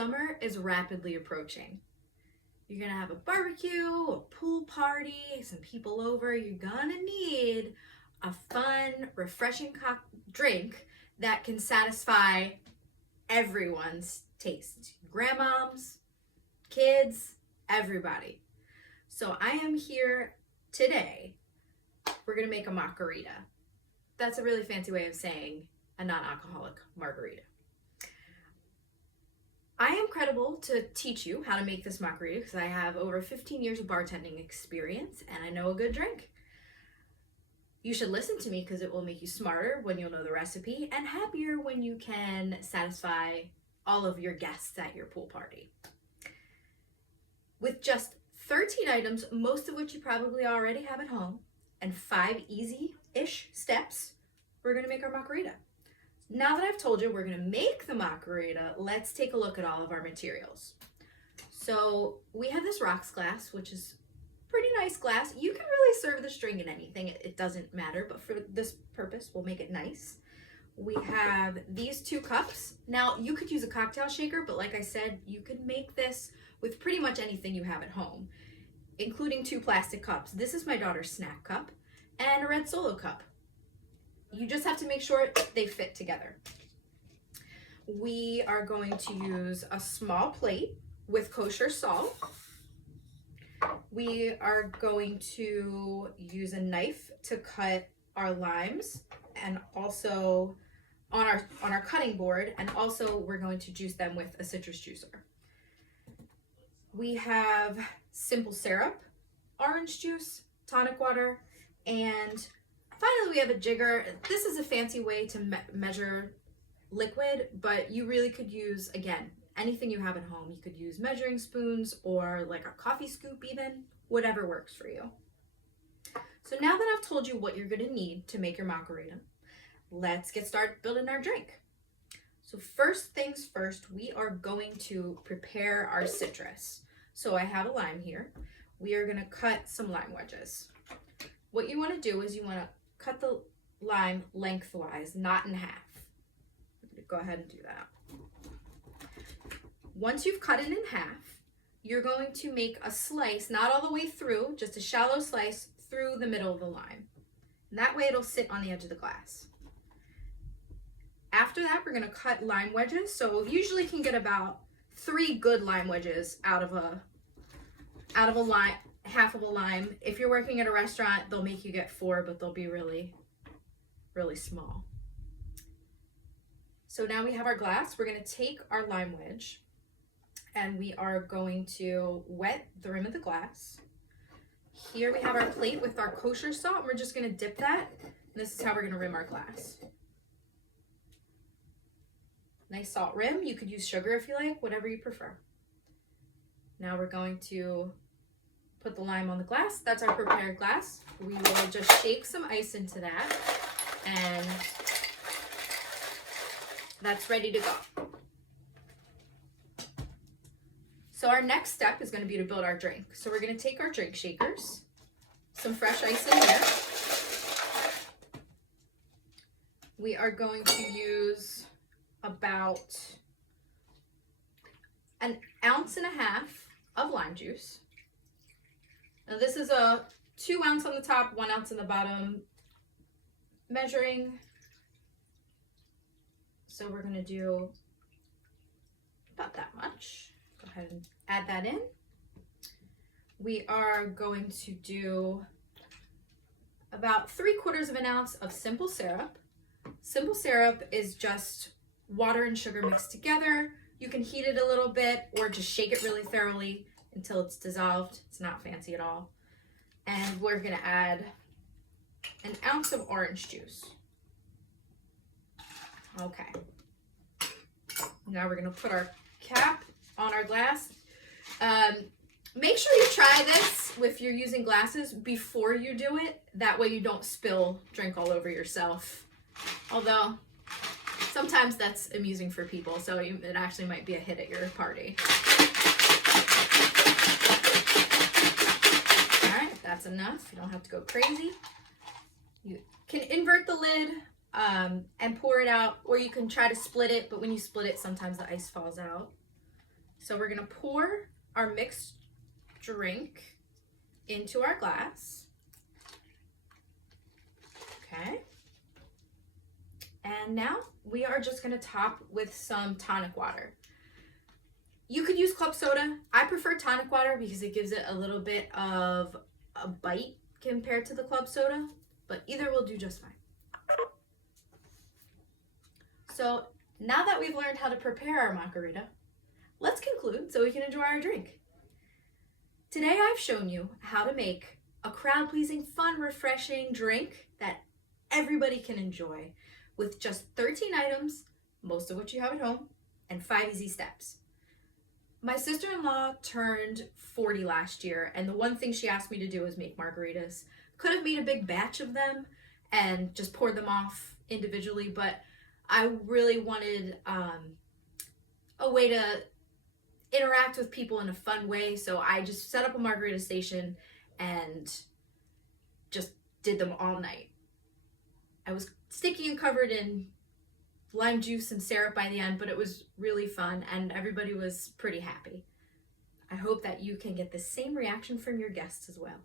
Summer is rapidly approaching. You're gonna have a barbecue, a pool party, some people over. You're gonna need a fun, refreshing drink that can satisfy everyone's taste. Grandmoms, kids, everybody. So I am here today. We're gonna make a margarita. That's a really fancy way of saying a non-alcoholic margarita. I am credible to teach you how to make this margarita because I have over 15 years of bartending experience and I know a good drink. You should listen to me because it will make you smarter when you'll know the recipe and happier when you can satisfy all of your guests at your pool party. With just 13 items, most of which you probably already have at home, and 5 easy-ish steps, we're gonna make our margarita. Now that I've told you we're gonna make the margarita, let's take a look at all of our materials. So we have this rocks glass, which is pretty nice glass. You can really serve this drink in anything, it doesn't matter, but for this purpose, we'll make it nice. We have these 2 cups. Now you could use a cocktail shaker, but like I said, you can make this with pretty much anything you have at home, including 2 plastic cups. This is my daughter's snack cup and a red Solo cup. You just have to make sure they fit together. We are going to use a small plate with kosher salt. We are going to use a knife to cut our limes and also on our cutting board, and also we're going to juice them with a citrus juicer. We have simple syrup, orange juice, tonic water, and finally we have a jigger. This is a fancy way to measure liquid, but you really could use, again, anything you have at home. You could use measuring spoons or like a coffee scoop even, whatever works for you. So now that I've told you what you're gonna need to make your margarita, let's get started building our drink. So first things first, we are going to prepare our citrus. So I have a lime here. We are gonna cut some lime wedges. What you wanna do is you wanna cut the lime lengthwise, not in half. Go ahead and do that. Once you've cut it in half, you're going to make a slice, not all the way through, just a shallow slice through the middle of the lime. And that way it'll sit on the edge of the glass. After that, we're gonna cut lime wedges. So we usually can get about 3 good lime wedges out of a lime, half of a lime. If you're working at a restaurant, they'll make you get 4, but they'll be really, really small. So now we have our glass. We're gonna take our lime wedge and we are going to wet the rim of the glass. Here we have our plate with our kosher salt. And we're just gonna dip that. And this is how we're gonna rim our glass. Nice salt rim. You could use sugar if you like, whatever you prefer. Now we're going to put the lime on the glass. That's our prepared glass. We will just shake some ice into that and that's ready to go. So our next step is going to be to build our drink. So we're going to take our drink shakers, some fresh ice in there. We are going to use about 1.5 ounces of lime juice. Now this is a 2 ounce on the top, 1 ounce on the bottom measuring. So we're going to do about that much. Go ahead and add that in. We are going to do about 3/4 ounce of simple syrup. Simple syrup is just water and sugar mixed together. You can heat it a little bit or just shake it really thoroughly until it's dissolved. It's not fancy at all. And we're going to add 1 ounce of orange juice. Okay. Now we're going to put our cap on our glass. Make sure you try this if you're using glasses before you do it. That way you don't spill drink all over yourself. Although sometimes that's amusing for people, so it actually might be a hit at your party. All right, that's enough. You don't have to go crazy. You can invert the lid and pour it out, or you can try to split it, but when you split it, sometimes the ice falls out. So we're gonna pour our mixed drink into our glass. Okay. And now we are just gonna top with some tonic water. You could use club soda. I prefer tonic water because it gives it a little bit of a bite compared to the club soda, but either will do just fine. So now that we've learned how to prepare our margarita, let's conclude so we can enjoy our drink. Today I've shown you how to make a crowd-pleasing, fun, refreshing drink that everybody can enjoy with just 13 items, most of which you have at home, and 5 easy steps. My sister-in-law turned 40 last year, and the one thing she asked me to do was make margaritas. Could have made a big batch of them and just poured them off individually, but I really wanted a way to interact with people in a fun way, so I just set up a margarita station and just did them all night. I was sticky and covered in lime juice and syrup by the end, but it was really fun and everybody was pretty happy. I hope that you can get the same reaction from your guests as well.